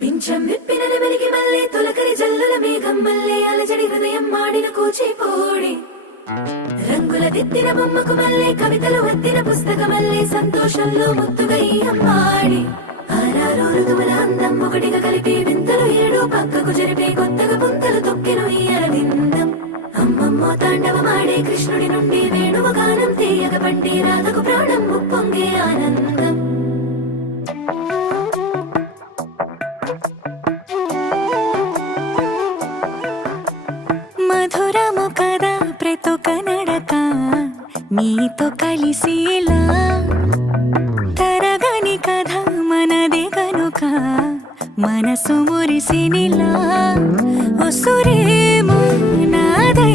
పింఛం విప్పిన నెమలికి మల్లె తొలకరి జల్లుల మేఘం మల్లె అలజడి హృదయం మాడిన కూచిపోడి రంగుల దిద్దిన బొమ్మకు మల్లె కవితలు వద్దిన పుస్తక మల్లె సంతోషంలో ముద్దుగా ఈ అమ్మాడి ఆరారు ఋతువుల అందం ఒకటిగా కలిపి వింతలు ఏడు పక్కకు జరిపే కొత్తగా పుంతలు తొక్కెను ఈ అరవిందం అమ్మమ్మో తాండవమాడే కృష్ణుడి నుండి వేణువ గానం తీయగ పండి రాధకు ప్రాణం ఉప్పొంగే ఆనందం మధురము కదా ప్రతొక నడక నీతో కలిసేలా తరగని కథ మనదే కనుక మనసు మురిసినిలా ఉసురేమో నాదై